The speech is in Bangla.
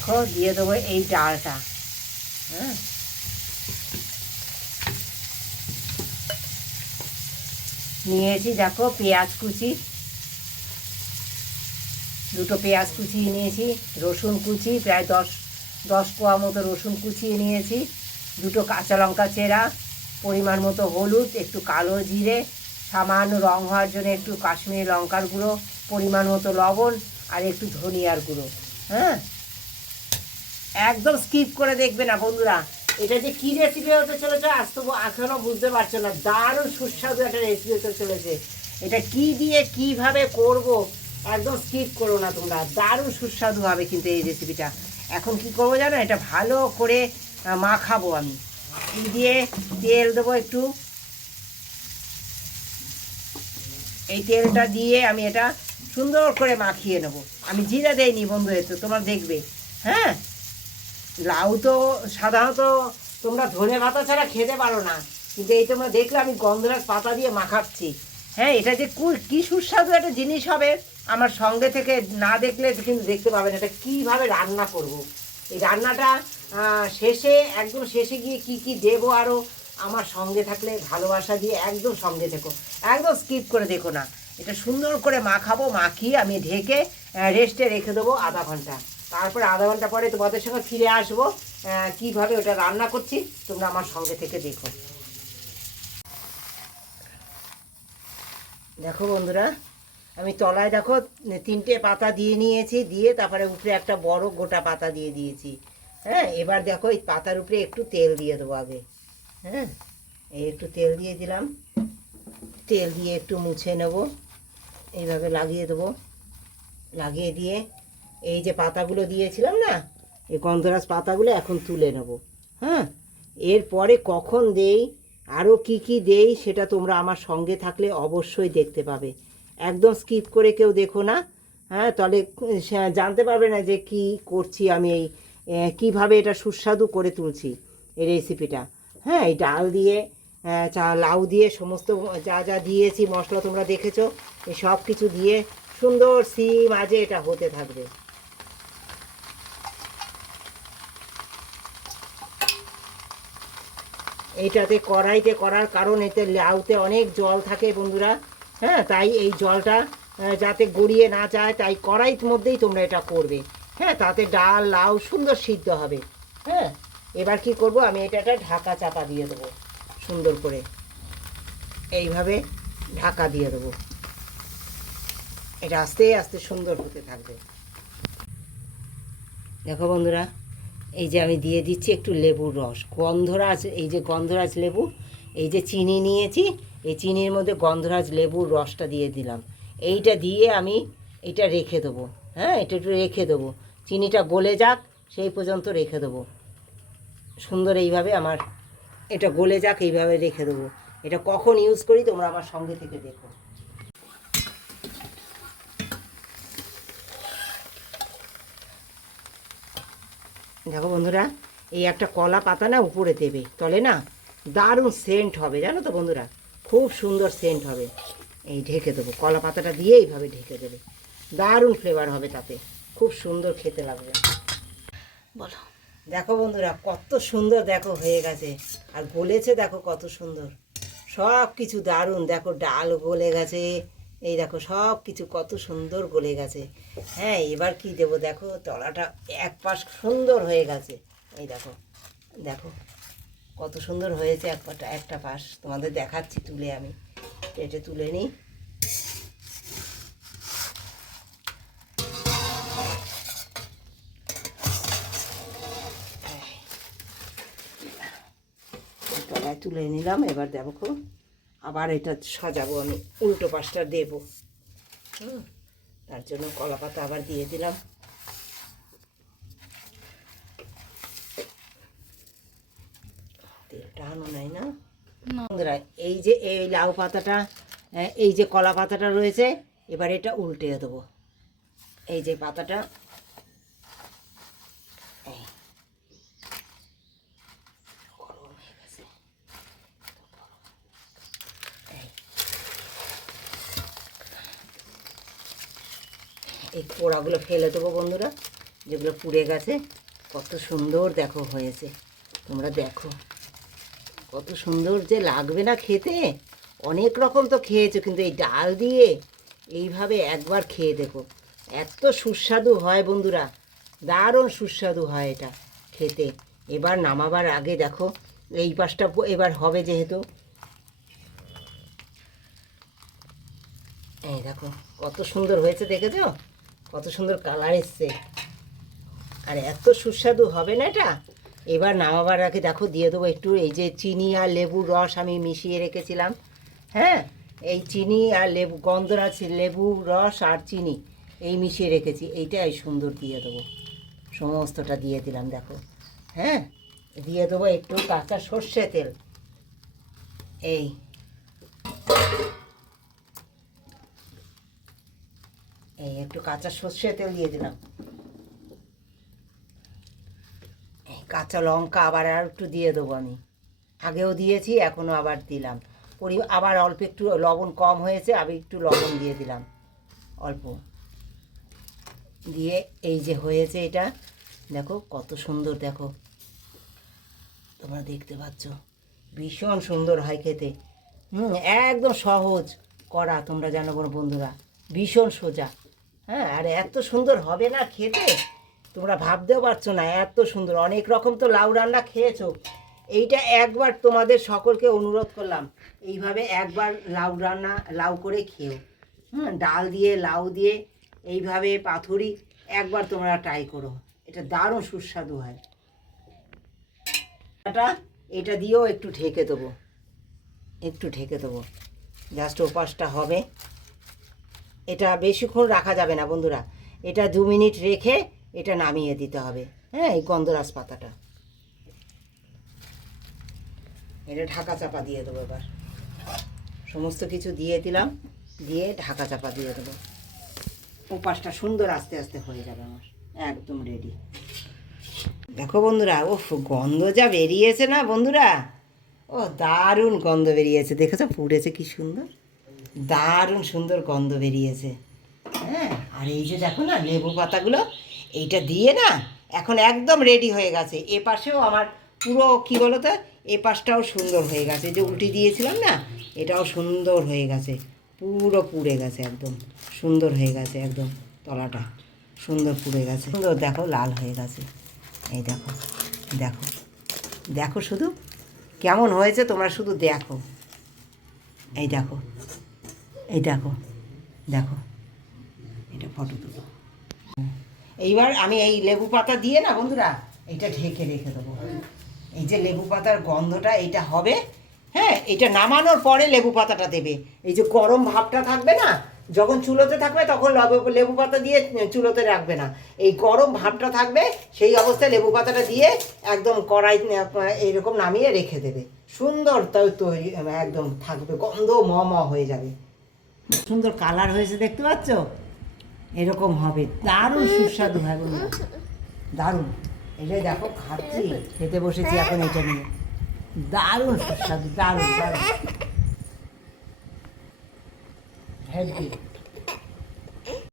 দেখো দিয়ে দেবো এই ডালটা। হ্যাঁ, নিয়েছি দেখো পেঁয়াজ কুচি, দুটো পেঁয়াজ কুচিয়ে নিয়েছি, রসুন কুচি প্রায় দশ কোয়া মতো রসুন কুচিয়ে নিয়েছি, দুটো কাঁচা লঙ্কা চেরা, পরিমাণ মতো হলুদ, একটু কালো জিরে, সামান্য রং হওয়ার জন্য একটু কাশ্মীরি লঙ্কার গুঁড়ো, পরিমাণ মতো লবণ আর একটু ধনিয়ার গুঁড়ো। হ্যাঁ, একদম স্কিপ করে দেখবে না বন্ধুরা। এটা যে কী রেসিপি হতে চলেছে আজ তো এখনও বুঝতে পারছো না। দারুণ সুস্বাদু একটা রেসিপি হতে চলেছে। এটা কি দিয়ে কিভাবে করব একদম স্কিপ করো না তোমরা, দারুণ সুস্বাদু হবে কিন্তু এই রেসিপিটা। এখন কি করবো জানো, এটা ভালো করে মাখাবো আমি। এই দিয়ে তেল দেবো একটু, এই তেলটা দিয়ে আমি এটা সুন্দর করে মাখিয়ে নেব। আমি জিরা দেইনি বন্ধু, এতে তোমরা দেখবে। হ্যাঁ, লাউ তো সাধারণত তোমরা ধনে পাতা ছাড়া খেতে পারো না, কিন্তু এই তোমরা দেখলে আমি গন্ধরাজ পাতা দিয়ে মাখাচ্ছি। হ্যাঁ, এটা যে কী সুস্বাদু একটা জিনিস হবে, আমার সঙ্গে থেকে না দেখলে কিন্তু দেখতে পাবেন এটা কীভাবে রান্না করব। এই রান্নাটা শেষে, একদম শেষে গিয়ে কি কি দেবো আরও, আমার সঙ্গে থাকলে ভালোবাসা দিয়ে একদম সঙ্গে থেকো, একদম স্কিপ করে দেখো না। এটা সুন্দর করে মাখাবো, মাখিয়ে আমি ঢেকে রেস্টে রেখে দেবো আধা ঘন্টা। তারপরে আধা ঘন্টা পরে তোমাদের সঙ্গে ফিরে আসবো, কীভাবে ওটা রান্না করছি তোমরা আমার সঙ্গে থেকে দেখো। দেখো বন্ধুরা, আমি তলায় দেখো 3টে পাতা দিয়ে নিয়েছি, দিয়ে তারপরে উপরে একটা বড় গোটা পাতা দিয়ে দিয়েছি। হ্যাঁ, এবার দেখো এই পাতার উপরে একটু তেল দিয়ে দেবো আগে। হ্যাঁ, এই একটু তেল দিয়ে দিলাম, তেল দিয়ে একটু মুছে নেব, এইভাবে লাগিয়ে দেবো। লাগিয়ে দিয়ে এই যে পাতাগুলো দিয়েছিলাম না, এই গন্ধরাজ পাতাগুলো এখন তুলে নেব। হ্যাঁ, এরপরে কখন দেই, আরও কি কি দেই, সেটা তোমরা আমার সঙ্গে থাকলে অবশ্যই দেখতে পাবে। একদম স্কিপ করে কেউ দেখো না। হ্যাঁ, তাহলে জানতে পারবে না যে কি করছি আমি, এই কীভাবে এটা সুস্বাদু করে তুলছি এই রেসিপিটা। হ্যাঁ, এই ডাল দিয়ে লাউ দিয়ে সমস্ত যা যা দিয়েছি মশলা তোমরা দেখেছো, এই সব কিছু দিয়ে সুন্দর সিম আজে এটা হতে থাকবে। এইটাতে কড়াইতে করার কারণ এতে লাউতে অনেক জল থাকে বন্ধুরা। হ্যাঁ, তাই এই জলটা যাতে গড়িয়ে না যায়, তাই কড়াইর মধ্যেই তোমরা এটা করবে। হ্যাঁ, তাতে ডাল লাউ সুন্দর সিদ্ধ হবে। হ্যাঁ, এবার কি করব, আমি এটা একটা ঢাকা চাপা দিয়ে দেবো সুন্দর করে, এইভাবে ঢাকা দিয়ে দেবো। এটা আস্তে আস্তে সুন্দর হতে থাকবে। দেখো বন্ধুরা, এই যে আমি দিয়ে দিচ্ছি একটু লেবুর রস, গন্ধরাজ, এই যে গন্ধরাজ লেবু, এই যে চিনি নিয়েছি, এই চিনির মধ্যে গন্ধরাজ লেবুর রসটা দিয়ে দিলাম। এইটা দিয়ে আমি এটা রেখে দেবো। হ্যাঁ, এটা একটু রেখে দেবো, চিনিটা গলে যাক সেই পর্যন্ত রেখে দেবো। সুন্দর এইভাবে আমার এটা গলে যাক, এইভাবে রেখে দেবো। এটা কখন ইউজ করি তোমরা আমার সঙ্গে থেকে দেখো। দেখো বন্ধুরা, এই একটা কলা পাতা না উপরে দেবে, তলে না দারুণ সেন্ট হবে, জানো তো বন্ধুরা, খুব সুন্দর সেন্ট হবে। এই ঢেকে দেবো, কলা পাতাটা দিয়ে এইভাবে ঢেকে দেবে, দারুণ ফ্লেভার হবে, তাতে খুব সুন্দর খেতে লাগবে। বলো, দেখো বন্ধুরা কত সুন্দর দেখো হয়ে গেছে, আর গলেছে দেখো কত সুন্দর, সব কিছু দারুণ। দেখো ডাল গলে গেছে, এই দেখো সব কিছু কত সুন্দর গলে গেছে। হ্যাঁ, এবার কি দেবো, দেখো তলাটা এক পাশ সুন্দর হয়ে গেছে, এই দেখো, দেখো কত সুন্দর হয়েছে একটা পাশ। তোমাদের দেখাচ্ছি তুলে, আমি পেটে তুলে নিই। তলায় তুলে নিলাম, এবার দেখো আবার এটা সাজাবো, আমি উল্টো পাশটা দেবো। তার জন্য কলা পাতা আবার দিয়ে দিলাম। তেলটা আনো নাই না বন্ধুরা, এই যে এই লাউ পাতাটা, এই যে কলা পাতাটা রয়েছে, এবার এটা উল্টে দেবো। এই যে পাতাটা, এই পোড়াগুলো ফেলে দেবো বন্ধুরা, যেগুলো পুড়ে গেছে কত সুন্দর দেখো হয়েছে। তোমরা দেখো কত সুন্দর যে লাগবে না খেতে। অনেক রকম তো খেয়েছো, কিন্তু এই ডাল দিয়ে এইভাবে একবার খেয়ে দেখো, এত সুস্বাদু হয় বন্ধুরা, দারুণ সুস্বাদু হয় এটা খেতে। এবার নামাবার আগে দেখো এই পাশটা এবার হবে যেহেতু, এই দেখো কত সুন্দর হয়েছে, দেখেছো কত সুন্দর কালার এসছে, আর এত সুস্বাদু হবে না এটা। এবার নামাবার আগে দেখো দিয়ে দেবো একটু এই যে চিনি আর লেবুর রস আমি মিশিয়ে রেখেছিলাম। হ্যাঁ, এই চিনি আর লেবু গন্ধরাজ লেবুর রস আর চিনি এই মিশিয়ে রেখেছি, এইটাই সুন্দর দিয়ে দেবো। সমস্তটা দিয়ে দিলাম দেখো। হ্যাঁ, দিয়ে দেবো একটু কাঁচা সর্ষে তেল, এই এই একটু কাঁচা সর্ষে তেল দিয়ে দিলাম। কাঁচা লঙ্কা আবার আর একটু দিয়ে দেবো, আমি আগেও দিয়েছি এখনও আবার দিলাম। আবার অল্প একটু লবণ কম হয়েছে, আমি একটু লবণ দিয়ে দিলাম অল্প দিয়ে। এই যে হয়েছে এটা দেখো কত সুন্দর, দেখো তোমরা দেখতে পাচ্ছ, ভীষণ সুন্দর হয় খেতে। একদম সহজ করা, তোমরা জানো বন্ধুরা, ভীষণ সোজা। হ্যাঁ, আর এত সুন্দর হবে না খেতে, তোমরা ভাবতেও পারছো না এত সুন্দর। অনেক রকম তো লাউ রান্না খেয়েছো, এইটা একবার তোমাদের সকলকে অনুরোধ করলাম এইভাবে একবার লাউ করে খেও। ডাল দিয়ে লাউ দিয়ে এইভাবে পাথুরি একবার তোমরা ট্রাই করো, এটা দারুণ সুস্বাদু হয়। এটা দিয়েও একটু ঢেকে দেবো, জাস্ট ওপাশটা হবে। এটা বেশিক্ষণ রাখা যাবে না বন্ধুরা, এটা 2 মিনিট রেখে এটা নামিয়ে দিতে হবে। হ্যাঁ, এই গন্ধরাজ পাতাটা এটা ঢাকা চাপা দিয়ে দেবো। এবার সমস্ত কিছু দিয়ে দিলাম, দিয়ে ঢাকা চাপা দিয়ে দেবো। ওপাশটা সুন্দর আস্তে আস্তে হয়ে যাবে আমার, একদম রেডি। দেখো বন্ধুরা, ও গন্ধ যা বেরিয়েছে না বন্ধুরা, ও দারুণ গন্ধ বেরিয়েছে, দেখেছো পুড়েছে কি সুন্দর, দারুণ সুন্দর গন্ধ বেরিয়েছে। হ্যাঁ, আর এই যে দেখো না লেবু পাতাগুলো, এইটা দিয়ে না এখন একদম রেডি হয়ে গেছে। এ পাশেও আমার পুরো কী বলো তো, এ পাশটাও সুন্দর হয়ে গেছে, যে উল্টি দিয়েছিলাম না এটাও সুন্দর হয়ে গেছে, পুরো পুড়ে গেছে, একদম সুন্দর হয়ে গেছে, একদম তলাটা সুন্দর পুড়ে গেছে, সুন্দর দেখো লাল হয়ে গেছে। এই দেখো দেখো দেখো শুধু কেমন হয়েছে, তোমরা শুধু দেখো, এই দেখো, এই দেখো দেখো, এটা ফটো তুলো। এইবার আমি এই লেবু পাতা দিয়ে না বন্ধুরা এটা ঢেকে রেখে দেবো। এই যে লেবু পাতার গন্ধটা এইটা হবে। হ্যাঁ, এটা নামানোর পরে লেবু পাতাটা দেবে। এই যে গরম ভাবটা থাকবে না, যখন চুলোতে থাকবে তখন লেবু পাতা দিয়ে চুলোতে রাখবে না, এই গরম ভাবটা থাকবে, সেই অবস্থায় লেবু পাতাটা দিয়ে একদম কড়াই এইরকম নামিয়ে রেখে দেবে। সুন্দর তৈরি একদম থাকবে, গন্ধ ম হয়ে যাবে, সুন্দর কালার হয়েছে দেখতে পাচ্ছ, এরকম হবে, দারুণ সুস্বাদু হয় বন্ধুরা, দারুণ। এটাই দেখো খাচ্ছি, খেতে বসেছি এখন এটা নিয়ে, দারুণ সুস্বাদু, দারুণ দারুণ হেলদি।